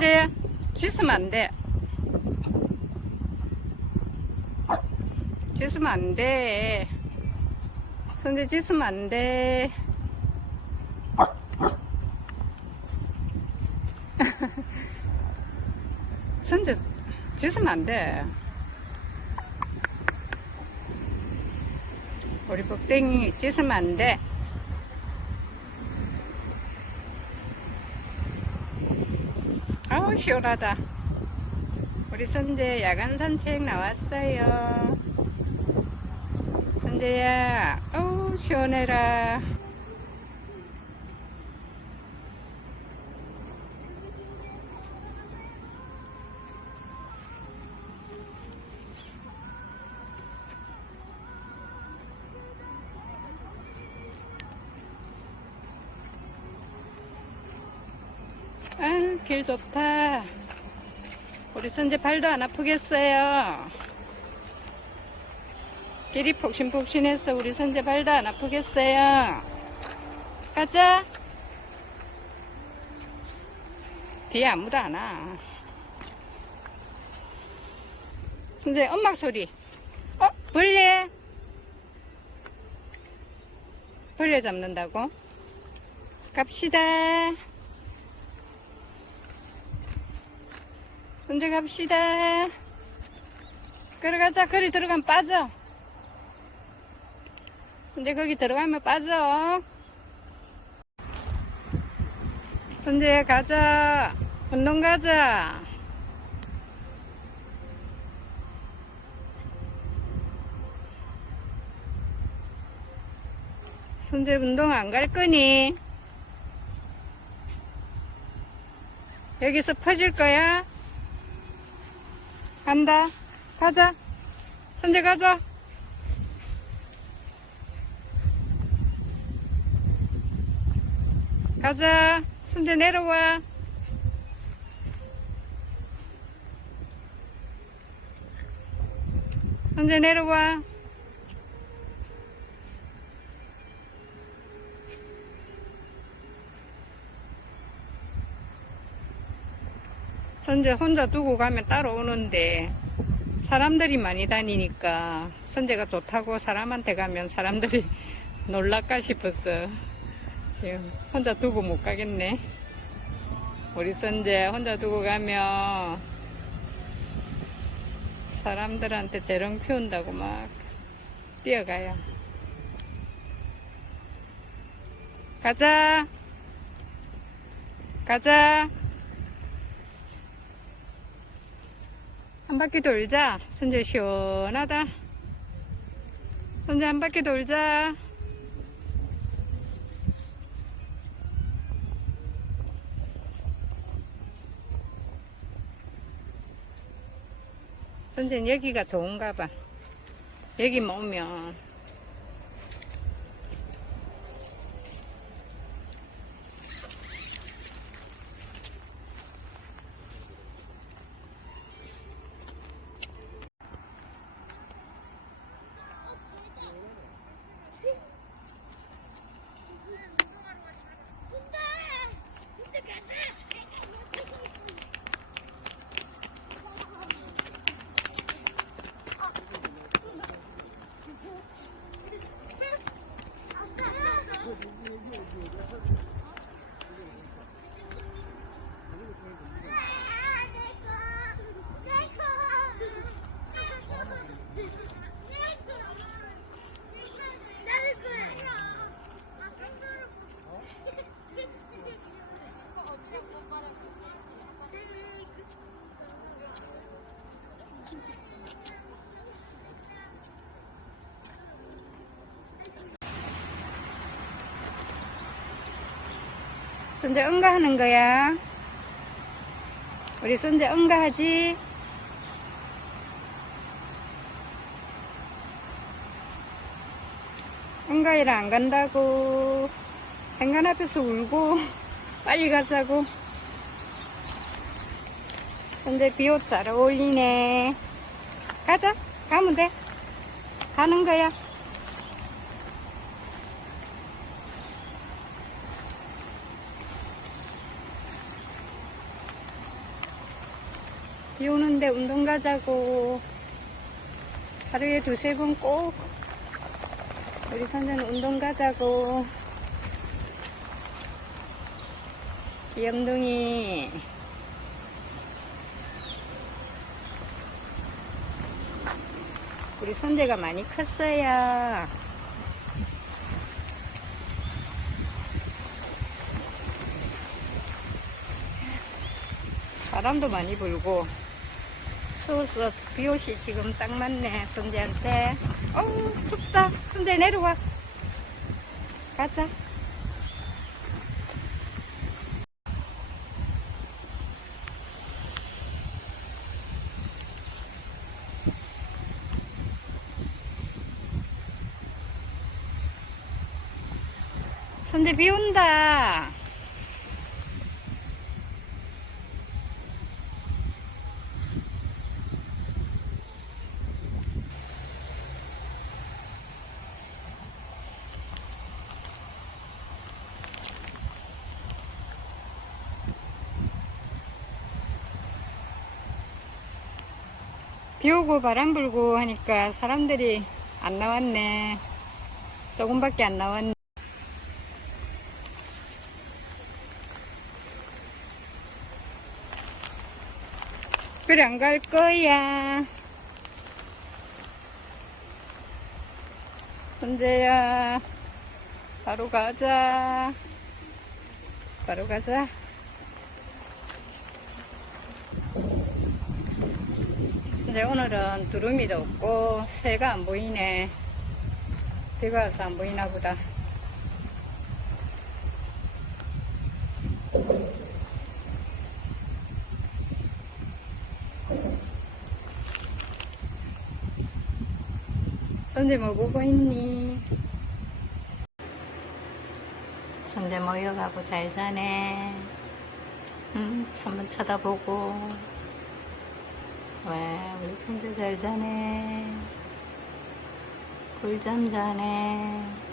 선재야, 짖으면 안 돼. 짖으면 안 돼. 선재 짖으면 안 돼. 선재 짖으면 안 돼. 우리 복댕이 짖으면 안 돼. 아우 시원하다. 우리 선재 야간 산책 나왔어요. 선재야, 어우 시원해라. 길 좋다. 우리 선재 발도 안 아프겠어요. 길이 폭신폭신해서 우리 선재 발도 안 아프겠어요. 가자. 뒤에 아무도 안 와. 선재 엄마 소리. 어? 벌레? 벌레 잡는다고? 갑시다. 손재 갑시다. 걸어가자. 거리 들어가면 빠져. 손재 거기 들어가면 빠져. 손재 가자. 운동 가자. 손재 운동 안 갈 거니? 여기서 퍼질 거야? 간다. 가자. 선재 가자. 가자. 선재 내려와. 선재 내려와. 선재 혼자 두고 가면 따로 오는데 사람들이 많이 다니니까 선재가 좋다고 사람한테 가면 사람들이 놀랄까 싶었어. 지금 혼자 두고 못 가겠네. 우리 선재 혼자 두고 가면 사람들한테 재롱 피운다고 막 뛰어가요. 가자. 가자. 한 바퀴 돌자. 선재 시원하다. 선재 한 바퀴 돌자. 선재는 여기가 좋은가 봐. 여기만 오면 선재 응가하는 거야. 우리 선재 응가하지? 응가이라 안 간다고. 행간 앞에서 울고 빨리 가자고. 선재 비옷 잘 어울리네. 가자. 가면 돼. 가는 거야. 비 오는데 운동 가자고. 하루에 두세 번 꼭 우리 선생는 운동 가자고. 귀염둥이. 우리 선재가 많이 컸어요. 바람도 많이 불고 추워서 비옷이 지금 딱 맞네 선재한테. 어우 춥다. 선재 내려와. 가자. 선재 비 온다 비 오고 바람 불고 하니까 사람들이 안 나왔네. 조금밖에 안 나왔네. 그래, 안 갈 거야. 선재야, 바로 가자. 바로 가자. 근데 오늘은 두루미도 없고 새가 안 보이네. 비가 와서 안 보이나 보다. 선재 뭐 보고 있니? 선재 모여가고 잘 자네. 응, 창문 쳐다보고. 왜 우리 손주 잘 자네. 꿀잠 자네